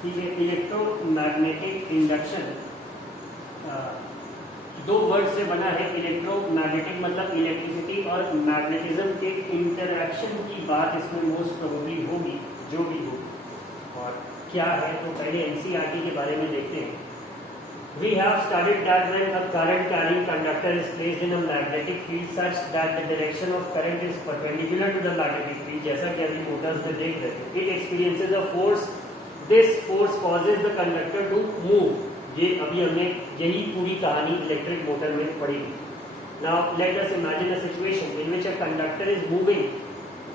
ठीक है, electromagnetic induction दो वर्ड से बना है। इलेक्ट्रोमैग्नेटिक मतलब इलेक्ट्रिसिटी और मैग्नेटिज्म के इंटरैक्शन की बात इसमें मोस्ट प्रोबेबली होगी, जो भी हो। और क्या है तो पहले एनसीईआरटी के बारे में देखते हैं। We have studied that when a current carrying conductor is placed in a magnetic field such that the direction of current is perpendicular to the magnetic field, जैसा कि अभी मोटर्स में देख रहे थे, it experiences a force. This force causes the conductor to move. ये अभी हमने यही पूरी कहानी इलेक्ट्रिक मोटर में पढ़ी। Now let us imagine a situation in which a conductor is moving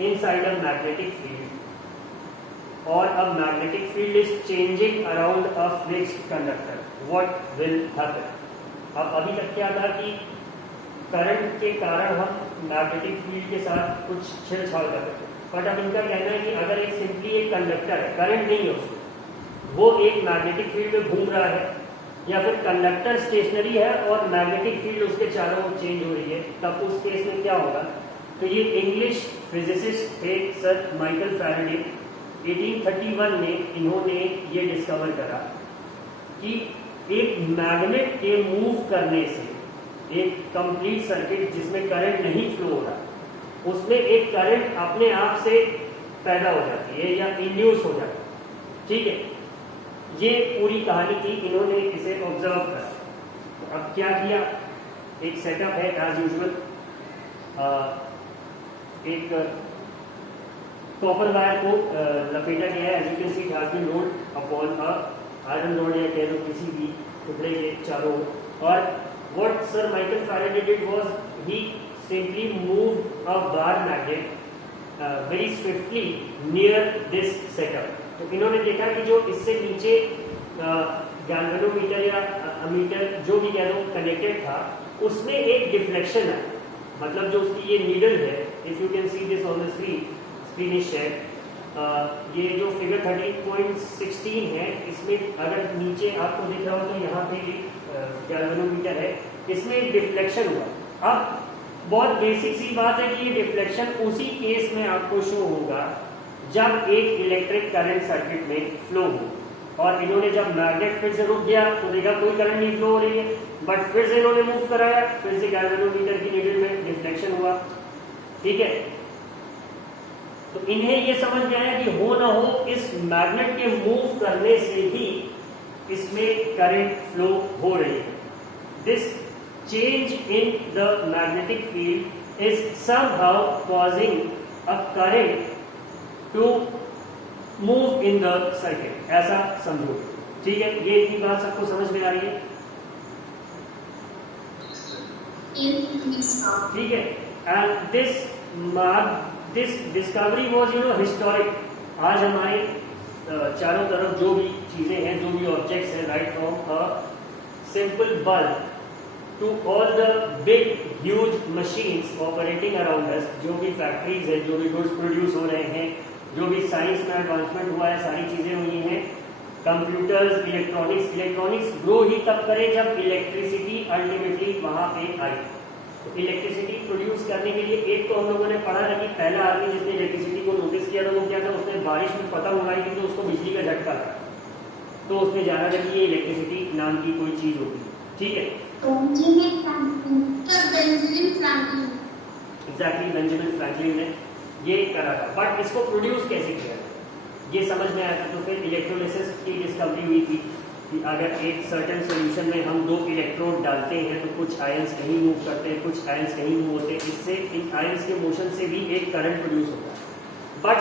inside a magnetic field, or a magnetic field is changing around a fixed conductor. What will happen? अब अभी तक क्या था कि current के कारण हम मैग्नेटिक फील्ड के साथ कुछ छेड़छाड़ कर सकते हैं, बट अब इनका कहना है कि अगर एक सिंपली एक कंडक्टर है, करंट नहीं है उसमें, वो एक मैग्नेटिक फील्ड में घूम रहा है, या फिर कंडक्टर स्टेशनरी है और मैग्नेटिक फील्ड उसके चारों ओर चेंज हो रही है, तब उस केस में क्या होगा? तो ये इंग्लिश फिजिसिस्ट थे सर माइकल फैराडे। 1831 में इन्होंने ये डिस्कवर करा कि एक मैग्नेट के मूव करने से एक कंप्लीट सर्किट जिसमें करंट नहीं फ्लो हो रहा, उसमें एक करंट अपने आप से पैदा हो जाती है या इंड्यूस हो जाती है। ठीक है, ये पूरी कहानी थी, इन्होंने इसे ऑब्जर्व करा। तो अब क्या किया? एक सेटअप है एज यूजुअल, एक कॉपर वायर को लपेटा गया है, as you can see it has been rolled upon a iron rod या कह लो किसी भी टुकड़े के चारों। और what sir Michael Faraday did was he simply move a bar magnet very swiftly near this setup. तो इन्होंने देखा कि जो इससे नीचे गैल्वेनोमीटर या अमीटर जो भी कह लो कनेक्टेड था, उसमें एक डिफ्लेक्शन है, मतलब जो उसकी ये नीडल है, if you can see this on the screen is share, ये जो फिगर 13.16 है, इसमें अगर नीचे आपको दिख रहा हो तो यहाँ पे गैल्वेनोमीटर है, इसमें एक डिफ्लेक्शन हुआ। अब बहुत बेसिक सी बात है कि ये डिफ्लेक्शन उसी केस में आपको शो होगा जब एक इलेक्ट्रिक करंट सर्किट में फ्लो हो। और इन्होंने जब मैग्नेट फिर से रुक गया तो देखा कोई करंट नहीं फ्लो हो रही है, बट फिर से इन्होंने मूव कराया, फिर से गैल्वेनोमीटर की नीडल में डिफ्लेक्शन हुआ। ठीक है, तो इन्हें ये समझ में आया कि हो ना हो इस मैग्नेट के मूव करने से ही इसमें करंट फ्लो हो रही है। This change in the magnetic field is somehow causing a current to move in the circuit, ऐसा समझो। ठीक है, ये इतनी बात सबको समझ में आ रही है? ठीक है, and this discovery was historic. आज हमारे चारों तरफ जो भी चीजें हैं, जो भी ऑब्जेक्ट्स हैं, right from a simple bulb to all the big huge machines operating around us, जो भी फैक्ट्रीज है, जो भी गुड्स प्रोड्यूस हो रहे हैं, जो भी साइंस में एडवांसमेंट हुआ है, सारी चीजें हुई हैं। कंप्यूटर्स, इलेक्ट्रॉनिक्स ग्रो ही तब करे जब इलेक्ट्रिसिटी अल्टीमेटली वहां पे आई। तो इलेक्ट्रिसिटी प्रोड्यूस करने के लिए एक तो हम लोगों ने पढ़ा था कि पहला आदमी जिसने इलेक्ट्रिसिटी को नोटिस किया था वो क्या था, उसने बारिश में पतंग उड़ाई थी तो उसको बिजली का झटका लगा, तो उसने जाना था कि ये इलेक्ट्रिसिटी नाम की कोई चीज होगी। ठीक है, एग्जैक्टली बेंजामिन फ्रैंकलिन ने ये करा था, बट इसको प्रोड्यूस कैसे किया ये समझ में आया था। तो फिर इलेक्ट्रोलिसिस की डिस्कवरी हुई थी कि अगर एक सर्टेन सोल्यूशन में हम दो इलेक्ट्रोड डालते हैं तो कुछ आयंस कहीं मूव करते हैं, कुछ आयंस कहीं मूव होते हैं, इससे इन आयंस के मोशन से भी एक करंट प्रोड्यूस होता है। बट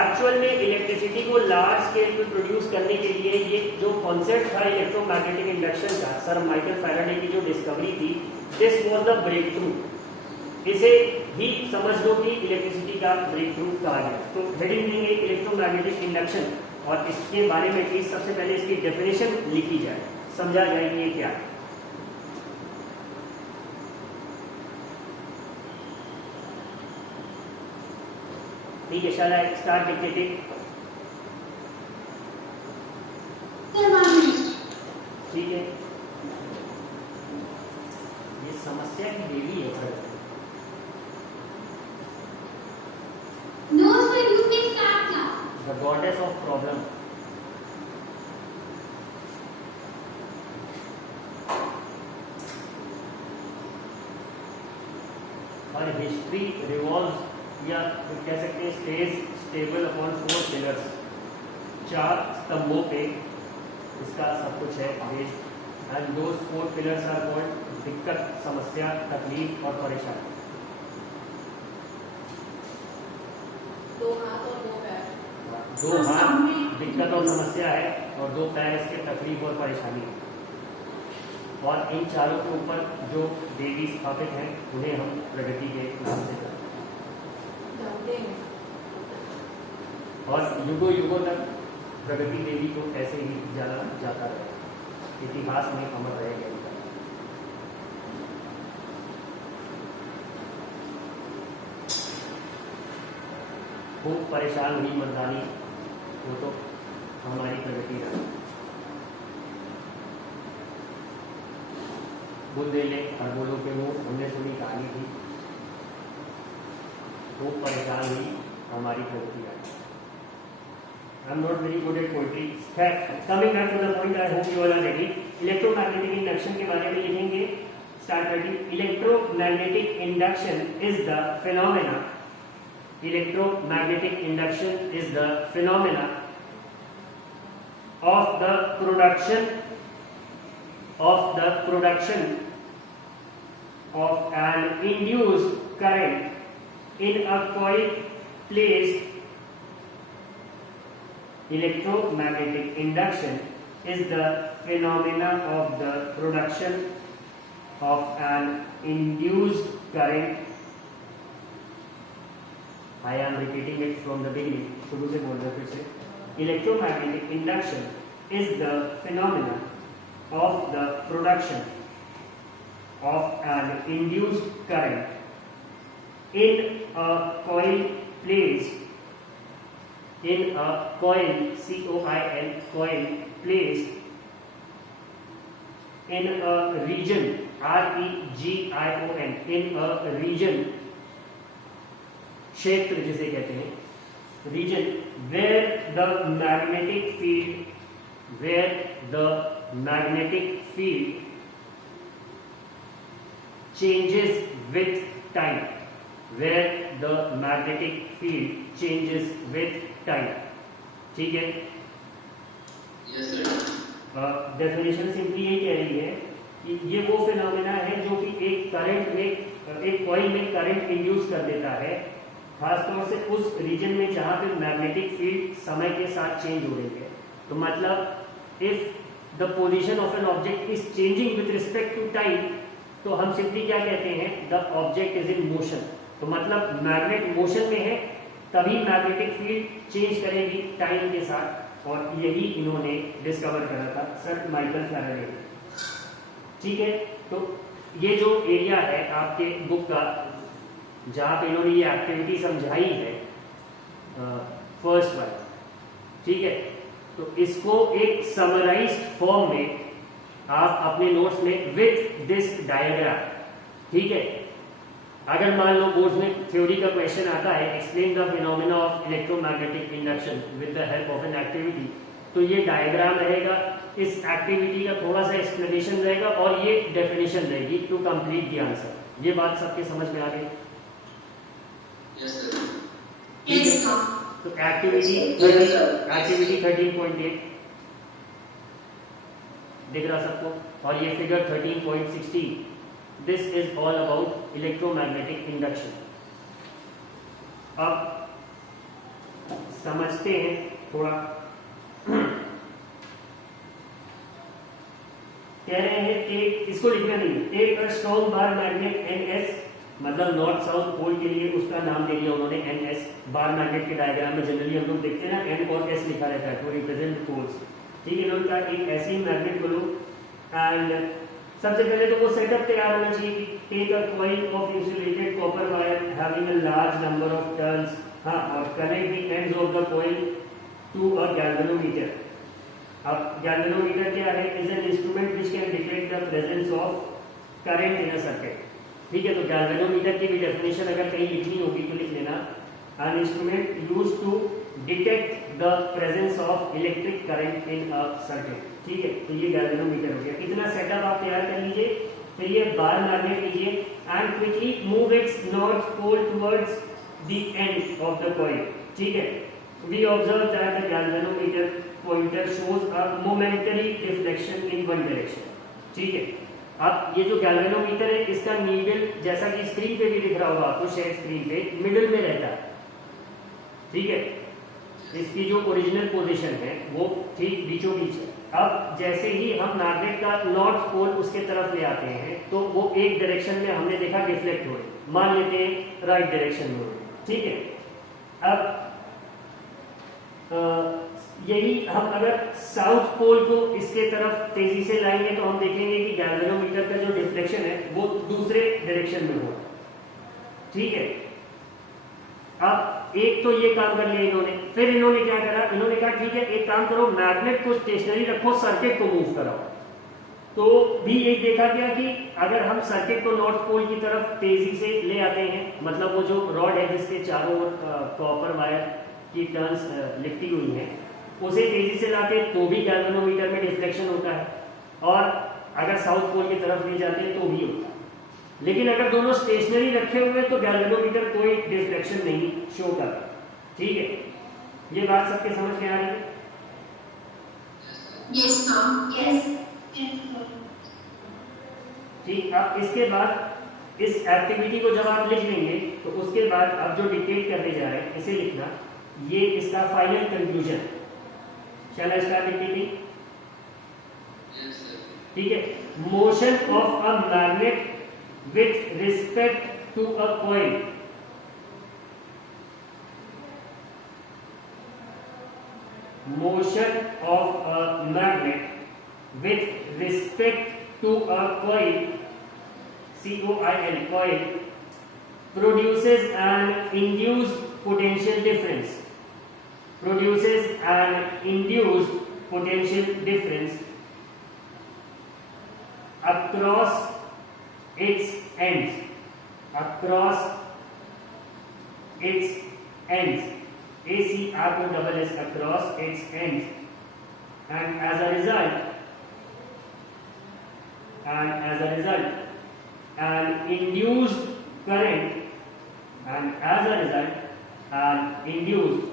एक्चुअल में इलेक्ट्रिसिटी को लार्ज स्केल पे प्रोड्यूस करने के लिए ये जो कॉन्सेप्ट था इलेक्ट्रोमैग्नेटिक इंडक्शन का, सर माइकल फैराडे की जो डिस्कवरी थी, this was the breakthrough. इसे भी समझ लो कि इलेक्ट्रिसिटी का ब्रेक थ्रू कहा गया। तो हेडिंग देंगे इलेक्ट्रोमैग्नेटिक इंडक्शन, और इसके बारे में प्लीज सबसे पहले इसकी डेफिनेशन लिखी जाए, समझा जाए कि ये क्या है। ठीक है, shall I start dictating? ठीक है, ये समस्या की देवी है। Progress of problem. और हिस्ट्री रिवॉल्व्स या कह सकते हैं स्टेज स्टेबल अपॉन 4 पिलर्स, 4 स्तंभों पे इसका सब कुछ है based, and those 4 pillars are called दिक्कत, समस्या, तकलीफ और परेशानी। 2 हाथ और 2 पैर। 2 हाथ दिक्कत और समस्या है और 2 पैर इसके तकलीफ और परेशानी है। और इन चारों के ऊपर जो देवी स्थापित हैं उन्हें हम प्रगति के नाम से जानते हैं। और युगों युगों तक प्रगति देवी को ऐसे ही जाना जाता रहेगा, इतिहास में अमर रहेगा। खूब परेशान हुई मर्दानी, वो तो हमारी प्रगति रही। बुंदेले अरबोलों के मुंह, हमने सुनी कहानी थी, खूब परेशान हुई हमारी प्रगति रही। I am not very good at poetry. Coming back to the point, I hope you all are ready. Electromagnetic induction के बारे में लिखेंगे। स्टार्ट करती। Electromagnetic induction is the phenomena, electromagnetic induction is the phenomena of the production of an induced current in a coil placed. Electromagnetic induction is the phenomena of the production of an induced current. I am repeating it from the beginning. शुरू से बोल रहे फिर से। Electromagnetic induction is the phenomena of the production of an induced current in a coil placed in a coil, C-O-I-L, coil placed in a region, R-E-G-I-O-N, in a region, क्षेत्र जिसे कहते हैं, reason, where the magnetic field changes with time, where the magnetic field changes with time। ठीक है? Yes sir। Definition simply ये कह रही है कि ये वो फिनोमेना है जो कि एक करंट में, एक कॉइल में करंट इंड्यूस कर देता है, खासतौर से उस रीजन में जहां पे मैग्नेटिक फील्ड समय के साथ चेंज हो रही है। तो मतलब if the position of an object is changing with respect to time, तो हम सिंपली क्या कहते हैं, the object is in motion. तो मतलब मैग्नेट मोशन में है, तभी मैग्नेटिक फील्ड चेंज करेगी टाइम के साथ, और यही इन्होंने डिस्कवर करा था सर माइकल फैराडे। ठीक है, तो ये जो एरिया है आपके बुक का जहाँ पे इन्होंने ये एक्टिविटी समझाई है फर्स्ट वाला, ठीक है, तो इसको एक समराइज्ड फॉर्म में आप अपने नोट्स में विथ दिस डायग्राम, ठीक है, अगर मान लो बोर्ड में थ्योरी का क्वेश्चन आता है explain the phenomena of electromagnetic induction with the help of an activity, तो ये डायग्राम रहेगा, इस एक्टिविटी का थोड़ा सा एक्सप्लेनेशन रहेगा और ये डेफिनेशन रहेगी टू कंप्लीट द आंसर। ये बात सबके समझ में आ गई? Yes sir। तो एक्टिविटी 13.8 दिख रहा सबको, और ये figure 13.16, this is all about electromagnetic induction. अब समझते हैं थोड़ा। कह रहे हैं एक, इसको लिखना नहीं है, एक स्ट्रॉन्ग बार मैग्नेट NS, मतलब नॉर्थ साउथ पोल के लिए उसका नाम दे दिया उन्होंने NS। बार मैग्नेट के डायग्राम में जनरली हम लोग देखते हैं ना N और S लिखा रहता है टू रिप्रेजेंट पोल्स। ठीक है, इन्होंने कहा एक ऐसी मैग्नेट बोलो, एंड सबसे पहले तो वो सेटअप तैयार होना चाहिए कि take a coil of insulated copper wire having a large number of turns, हाँ, और connect the ends of the coil to a galvanometer. अब गैल्वेनोमीटर क्या है? Is an instrument which can detect the presence of current in a circuit. ठीक है, तो galvanometer की भी डेफिनेशन अगर कहीं लिखनी होगी तो लिख लेना, an instrument used to detect the presence of electric current in a circuit. ठीक है, तो ये गैल्वेनोमीटर हो गया। इतना सेटअप आप तैयार कर लीजिए, फिर ये बार मैग्नेट लीजिए and quickly move its north pole towards the end of the coil. ठीक है, we observe that the galvanometer pointer shows a momentary deflection in one direction. ठीक है, अब ये जो गैल्वेनोमीटर है इसका नीडल जैसा कि स्क्रीन पे भी दिख रहा होगा आपको, शेयर स्क्रीन पे मिडिल में रहता है। ठीक है, इसकी जो ओरिजिनल पोजीशन है वो ठीक बीचों बीच है। अब जैसे ही हम मैग्नेट का नॉर्थ पोल उसके तरफ ले आते हैं तो वो एक डायरेक्शन में हमने देखा डिफ्लेक्ट हो रही, मान लेते हैं राइट डायरेक्शन में हो रही। ठीक है, अब यही हम अगर साउथ पोल को इसके तरफ तेजी से लाएंगे तो हम देखेंगे कि गैल्वेनोमीटर का जो डिफ्लेक्शन है वो दूसरे डायरेक्शन में होगा। ठीक है, अब एक तो ये काम कर लिया इन्होंने, फिर इन्होंने क्या करा, इन्होंने कहा ठीक है एक काम करो, मैग्नेट को स्टेशनरी रखो, सर्किट को मूव कराओ। तो भी एक देखा गया कि अगर हम सर्किट को नॉर्थ पोल की तरफ तेजी से ले आते हैं, मतलब वो जो रॉड है जिसके चारों ओर कॉपर वायर की टर्न्स लिपटी हुई हैं, उसे तेजी से लाते तो भी गैल्वेनोमीटर में डिफ्लेक्शन होता है, और अगर साउथ पोल की तरफ ले जाते हैं तो भी होता है। लेकिन अगर दोनों स्टेशनरी रखे हुए तो गैल्वेनोमीटर कोई डिफ्लेक्शन नहीं शो करता। ठीक है, ये बात सबके समझ में आ रही है? Yes, ma'am. Yes. ठीक, अब इसके बाद इस एक्टिविटी को जब आप लिख लेंगे तो उसके बाद आप जो डिक्टेट करने जा रहे हैं इसे लिखना, ये इसका final conclusion. Shall I start dictating? Yes, sir. ठीक है, motion of a magnet with respect to a coil motion of a magnet with respect to a coil coil produces an induced potential difference across its ends, ACROSS, across its ends, and as a result an induced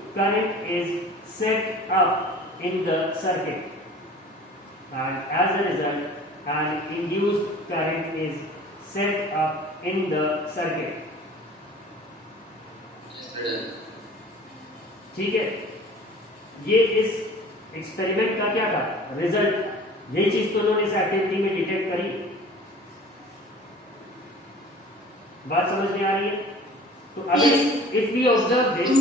current is set up in the circuit, and as a result an induced current is set up in the circuit. Yes, sir. ठीक है, ये इस experiment का क्या था, result. यही चीज तो उन्होंने इस एक्टिविटी में डिटेक्ट करी। बात समझ में आ रही है? तो अगर if we observe this,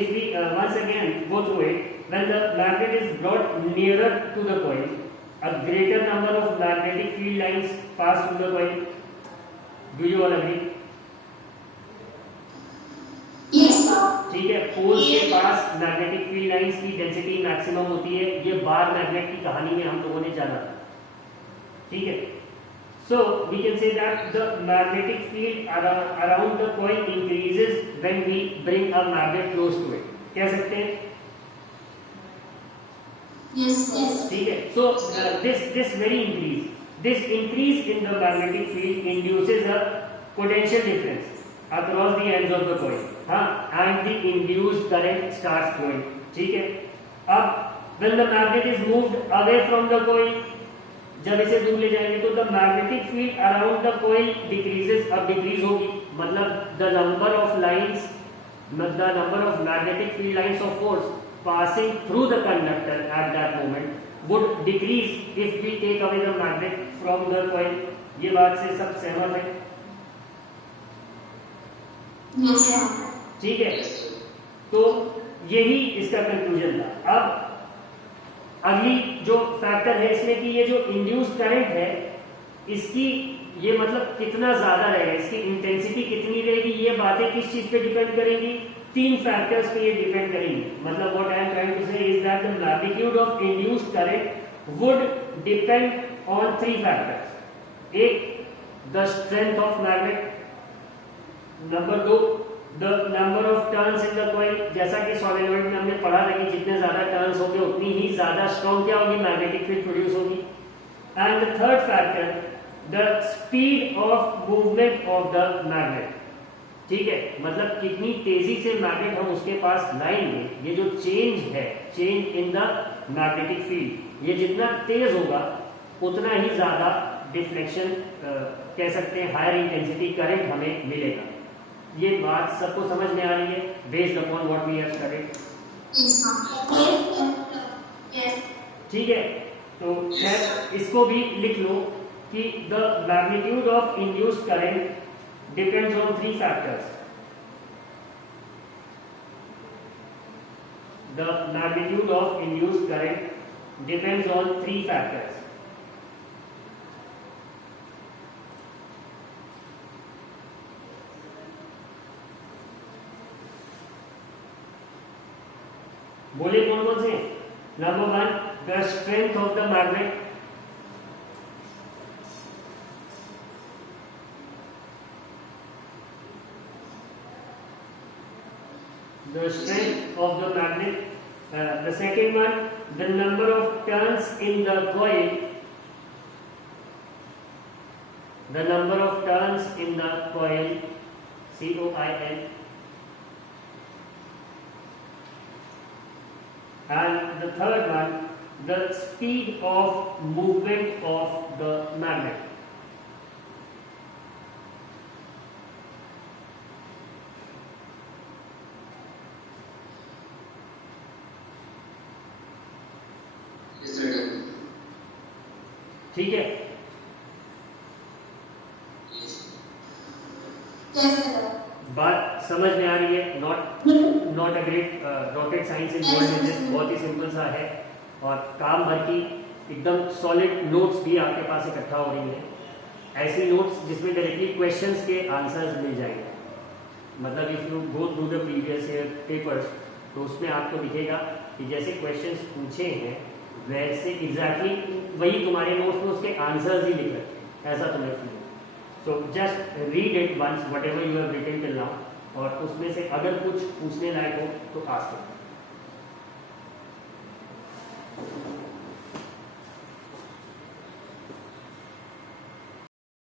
if we once again go through it, when the magnet is brought nearer to the coil, a greater number of magnetic field lines pass through the coil. Do you all agree? Yes, sir. ठीक है, poles के पास magnetic field lines की density maximum होती है, ये bar magnet की कहानी में हम लोगों ने जाना था। ठीक है, so we can say that the magnetic field around the coil increases when we bring a magnet close to it. कह सकते हैं? Yes, yes. ठीक है, सो this increase in the magnetic field induces a potential difference across the ends of the coil, and the induced current starts flowing. ठीक है, अब when the magnet is moved away from the coil, जब इसे दूर ले जाएंगे तो the magnetic field around the coil decreases, अब डिक्रीज होगी, मतलब the number of magnetic field lines of force passing through the conductor at that moment would decrease if we take away the magnet from the coil. ये बात से सब सहमत है? Yes, sir. ठीक है, Yes, sir. तो यही इसका कंक्लूजन था। अब अगली जो फैक्टर है इसमें कि ये जो इंड्यूस्ड करंट है इसकी ये मतलब कितना ज्यादा रहेगा, इसकी इंटेंसिटी कितनी रहेगी, ये बातें किस चीज पे डिपेंड करेंगी? तीन फैक्टर्स पे ये डिपेंड करेंगी। मतलब what I am trying to say is that the magnitude of induced current would depend on three factors. एक, the strength of magnet, number दो, the number of turns in the coil, जैसा कि solenoid में हमने पढ़ा था कि जितने ज्यादा टर्न्स होंगे उतनी ही ज्यादा स्ट्रॉन्ग क्या होगी, मैग्नेटिक फील्ड प्रोड्यूस होगी। And the third factor, the speed of movement of the magnet. ठीक है, मतलब कितनी तेजी से मैग्नेट हम उसके पास लाएंगे, ये जो चेंज है, change in the magnetic field, ये जितना तेज होगा उतना ही ज्यादा डिफ्लेक्शन कह सकते हैं, हायर इंटेंसिटी करंट हमें मिलेगा। ये बात सबको समझ में आ रही है, based upon what we have studied? ठीक है, तो खैर इसको भी लिख लो कि the magnitude of induced current depends on three factors. The magnitude of induced current depends on three factors. बोले कौन कौन से? Number one, the strength of the magnet, the strength of the magnet. The second one, the number of turns in the coil, the number of turns in the coil, COIL. And the third one, the speed of movement of the magnet. ठीक है, बात समझ में आ रही है? Not a great rocket science in world में, बहुत ही सिंपल सा है और काम भर की एकदम सॉलिड नोट्स भी आपके पास इकट्ठा हो रही है। ऐसी नोट्स जिसमें डायरेक्टली क्वेश्चंस के आंसर्स मिल जाएंगे। मतलब if you go through the previous year papers तो उसमें आपको दिखेगा कि जैसे क्वेश्चंस पूछे हैं वैसे एग्जैक्टली वही तुम्हारे नोट्स में उसके आंसर्स ही लिख रखे हैं, ऐसा तुम्हें feel. So just read it once whatever you have written till now, और उसमें से अगर कुछ पूछने लायक हो तो आस्क।